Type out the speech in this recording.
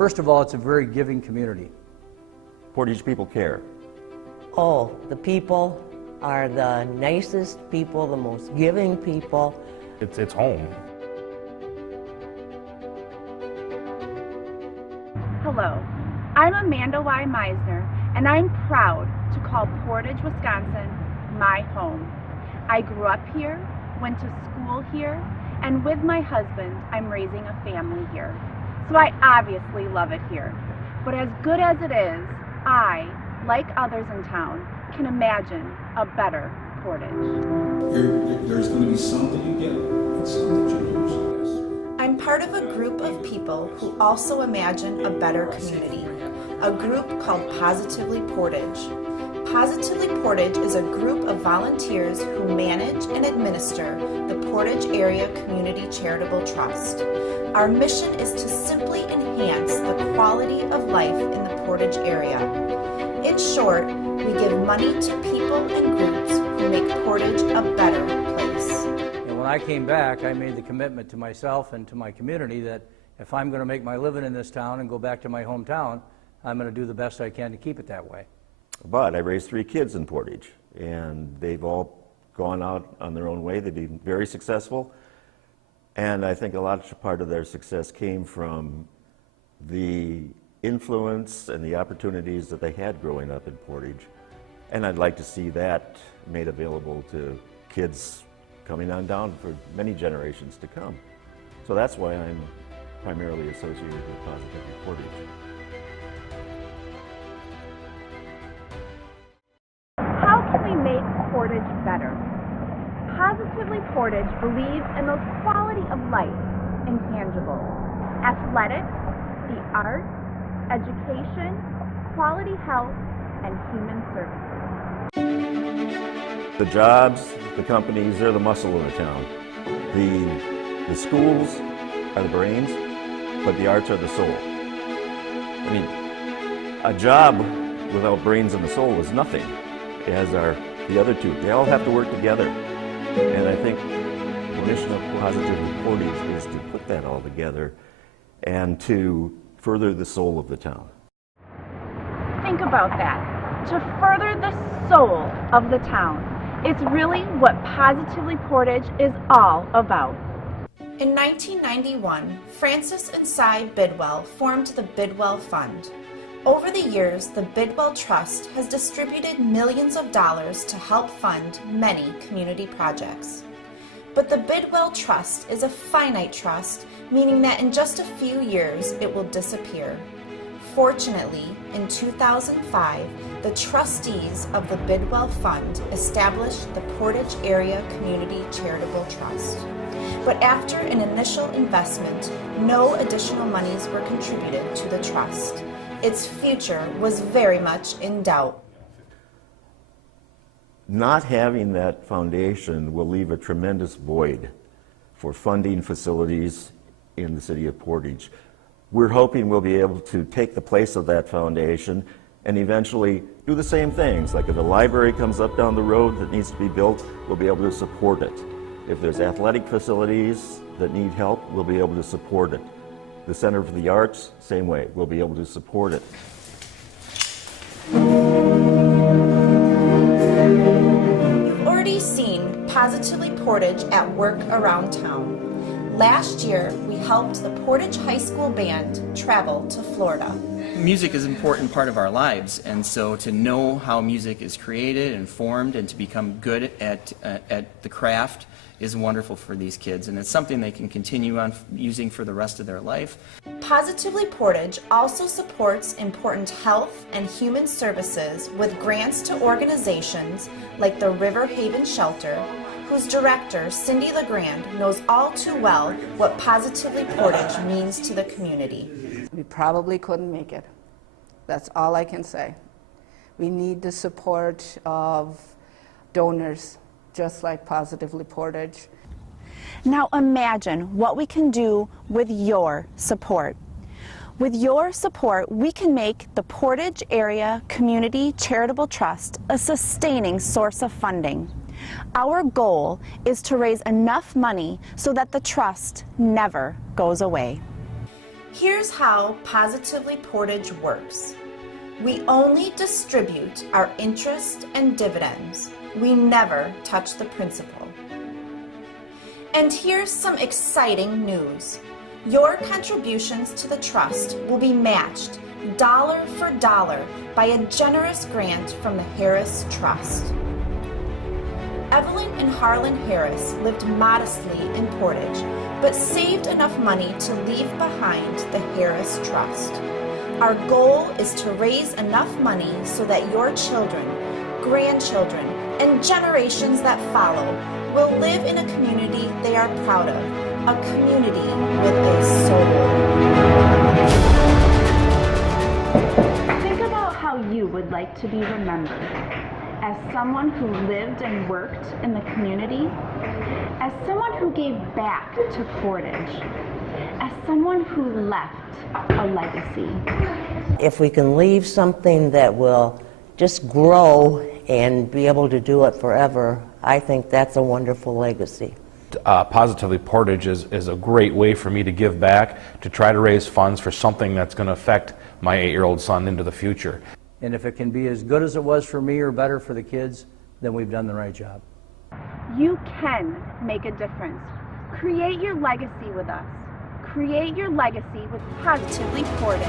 First of all, it's a very giving community. Portage people care. Oh, the people are the nicest people, the most giving people. It's home. Hello, I'm Amanda Y. Meisner, and I'm proud to call Portage, Wisconsin, my home. I grew up here, went to school here, and with my husband, I'm raising a family here. So I obviously love it here. But as good as it is, I, like others in town, can imagine a better Portage. There's going to be some that you get and some that you lose. I'm part of a group of people who also imagine a better community, a group called Positively Portage. Positively Portage is a group of volunteers who manage and administer the Portage Area Community Charitable Trust. Our mission is to simply enhance the quality of life in the Portage area. In short, we give money to people and groups who make Portage a better place. And when I came back, I made the commitment to myself and to my community that if I'm going to make my living in this town and go back to my hometown, I'm going to do the best I can to keep it that way. But I raised 3 kids in Portage, and they've all gone out on their own way. They've been very successful, and I think a large part of their success came from the influence and the opportunities that they had growing up in Portage. And I'd like to see that made available to kids coming on down for many generations to come. So that's why I'm primarily associated with Positively Portage. How can we make Portage better? Positively Portage believes in those quality of life intangibles: athletics, the arts, education, quality health, and human services. The jobs, the companies, they're the muscle of the town. The schools are the brains, but the arts are the soul. I mean, a job without brains and the soul is nothing, as are the other two. They all have to work together. And I think the mission of Positively Portage is to put that all together and to further the soul of the town. Think about that. To further the soul of the town. It's really what Positively Portage is all about. In 1991, Francis and Cy Bidwell formed the Bidwell Fund. Over the years, the Bidwell Trust has distributed millions of dollars to help fund many community projects. But the Bidwell Trust is a finite trust, meaning that in just a few years it will disappear. Fortunately, in 2005, the trustees of the Bidwell Fund established the Portage Area Community Charitable Trust. But after an initial investment, no additional monies were contributed to the trust. Its future was very much in doubt. Not having that foundation will leave a tremendous void for funding facilities in the city of Portage. We're hoping we'll be able to take the place of that foundation and eventually do the same things. Like if a library comes up down the road that needs to be built, we'll be able to support it. If there's athletic facilities that need help, we'll be able to support it. The Center for the Arts, same way, we'll be able to support it. You've already seen Positively Portage at work around town. Last year, we helped the Portage High School Band travel to Florida. Music is an important part of our lives, and so to know how music is created and formed and to become good at the craft is wonderful for these kids, and it's something they can continue on using for the rest of their life. Positively Portage also supports important health and human services with grants to organizations like the River Haven Shelter, whose director, Cindy LeGrand, knows all too well what Positively Portage means to the community. We probably couldn't make it. That's all I can say. We need the support of donors, just like Positively Portage. Now imagine what we can do with your support. With your support, we can make the Portage Area Community Charitable Trust a sustaining source of funding. Our goal is to raise enough money so that the trust never goes away. Here's how Positively Portage works. We only distribute our interest and dividends. We never touch the principal. And here's some exciting news. Your contributions to the trust will be matched dollar for dollar by a generous grant from the Harris Trust. Evelyn and Harlan Harris lived modestly in Portage, but saved enough money to leave behind the Harris Trust. Our goal is to raise enough money so that your children, grandchildren, and generations that follow will live in a community they are proud of, a community with a soul. Think about how you would like to be remembered. As someone who lived and worked in the community, as someone who gave back to Portage, as someone who left a legacy. If we can leave something that will just grow and be able to do it forever, I think that's a wonderful legacy. Positively Portage is a great way for me to give back, to try to raise funds for something that's going to affect my 8-year-old son into the future. And if it can be as good as it was for me or better for the kids, then we've done the right job. You can make a difference. Create your legacy with us. Create your legacy with Positively Portage.